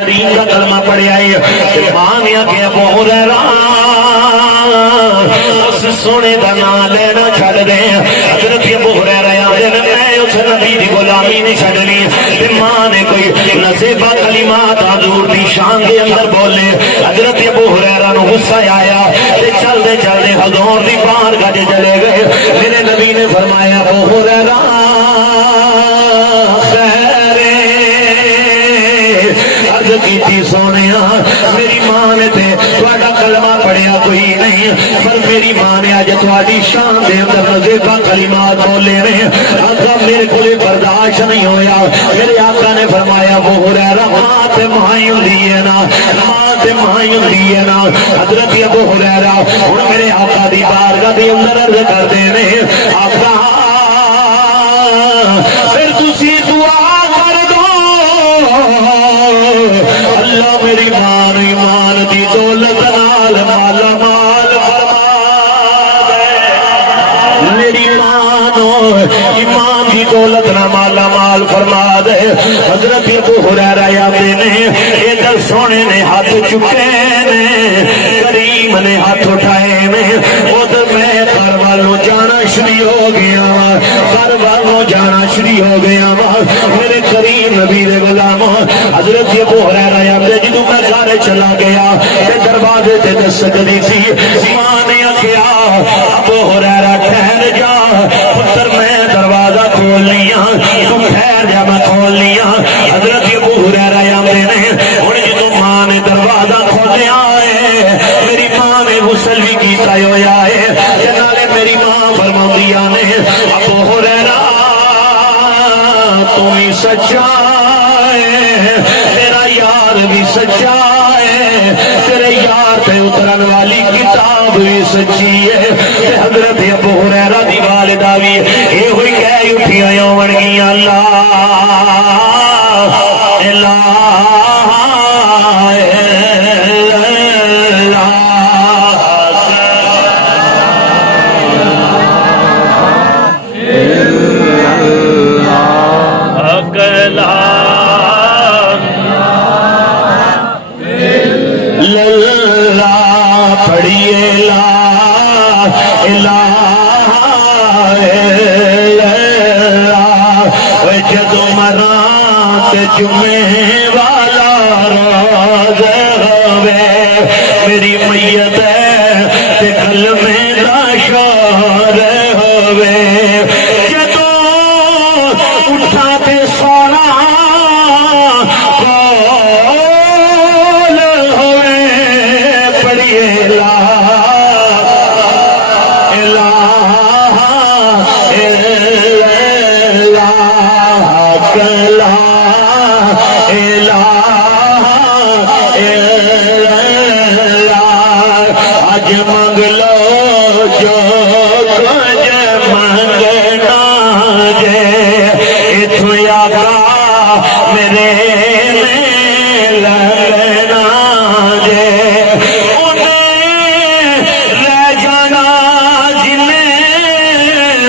کا کلمہ پڑھیا ہے ماں نے آخیا ابو ہریرہ اس سونے دا نام لینا چھڈ دے۔ حضرت ابو ہریرہ آندے نے میں اس نبی دی غلامی نہیں چھڈنی۔ تے ماں نے کوئی نصیبہ کلمات حضور دی شان دے اندر بولے۔ حضرت ابو ہریرہ نو غصہ آیا تے چلدے چلدے حضور دی بارگاہ وچ چلے گئے۔ میرے نبی نے فرمایا ابو ہریرہ کی سونیا میری ماں نے تے تہاڈا کلمہ پڑھیا کوئی نہیں، پر میری ماں نے اج تہاڈی شان دے اندر نزیبہ کلمات بولے نے۔ آقا میرے کولے برداشت نہیں ہویا۔ میرے آقا نے فرمایا ابو ہریرہ ماں تے ماں ہی ہوندی ہے نا، ماں تے ماں ہی ہوندی ہے نا۔ حضرت ابو ہریرہ ہن میرے آقا دی بارگاہ دے اندر عرض کردے نے آقا پھر تسی دعا کر دو اللہ میری مان ایمان دی دولت نال مالا مال فرما دے، میری مان ایمان دی دولت نال مالا مال فرما دے۔ حضرت ابو ہریرہ آندے نے ادھر سونے نے ہاتھ چکے نے، کریم نے ہاتھ اٹھائے نے، ادھر میں گھر والوں جانا شروع ہو گیا، گھر والوں جانا شروع ہو گیا۔ میرے کریم نبی دے غلاموں حضرت ابو ہریرہ آندے جدوں میں گھر چلا گیا تے دروازے تے دستک دی سی، ماں نے آکھیا ابو ہریرہ ٹھہر جا پتر میں دروازہ کھول لیا، تو ٹھہر جا میں کھول لیا۔ حضرت ابو ہریرہ آندے نے ہن جدوں ماں نے دروازہ کھولیا ہے میری ماں نے غسل بھی کیتا ہویا ہے تے نالے میری ماں فرماندی نے ابو ہریرہ تو ہی سچا ہے، تیرا یار بھی سچا ہے، تیرے یار تے اترن والی کتاب بھی سچی ہے۔ حضرت ابو ہریرہ دی والدہ بھی اے ہوئی کہہ اٹھیاں ہون گیاں اللہ الہ جمعے والا روز ہوے میری میت تے کلمے دا شور ہوے، جدوں اٹھا تے سونا کول ہوے پڑھیے لا الہ الا اللہ آج منگ لو جو کچھ منگنا جے اتھو آقا میرے لگنا جے، انہیں رہ جانا جنہیں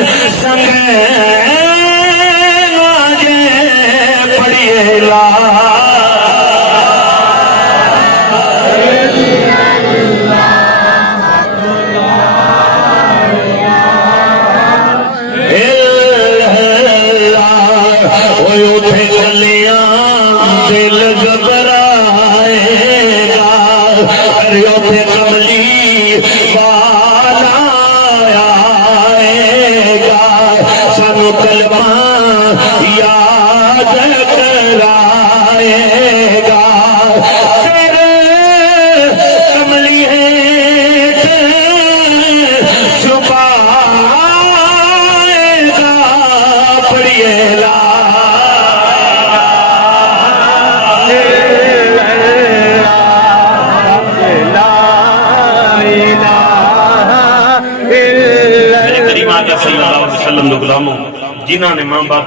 سنگنا جے پڑھیے لا دل گھبرائے گا، کملی والا آئے گا، سانو کلمہ یاد کرائے گا، پھر کملی ہیٹھ چھپائے گا پڑھیے لا صلی اللہ علیہ وسلم غلاموں جنہاں نے ماں باپ